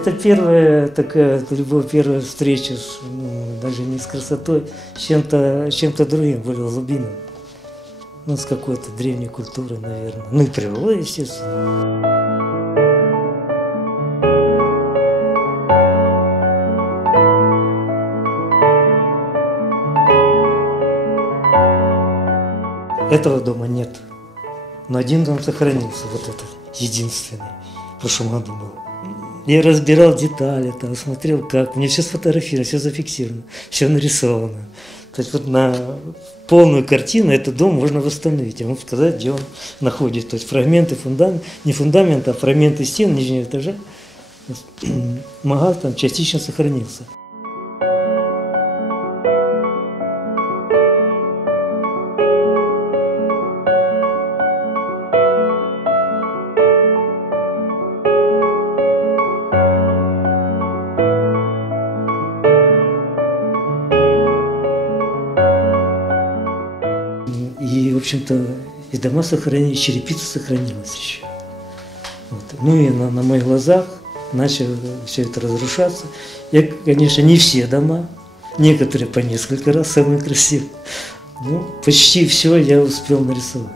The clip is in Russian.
Это первая такая, любовь, первая встреча, даже не с красотой, с чем-то другим, более глубинным. Ну, с какой-то древней культурой, наверное. Ну и природа, естественно. Этого дома нет. Но один дом сохранился, вот этот, единственный. В прошлом году был. Я разбирал детали, там, смотрел, как. Мне все сфотографировано, все зафиксировано, все нарисовано. То есть вот на полную картину этот дом можно восстановить. Я могу сказать, где он находится. То есть фрагменты фундамента, не фундамента, а фрагменты стен нижнего этажа. Магаз там частично сохранился. И, в общем-то, и дома сохранились, черепица сохранилась еще. Вот. Ну и на моих глазах начало все это разрушаться. Я, конечно, не все дома, некоторые по несколько раз, самые красивые. Ну, почти все я успел нарисовать.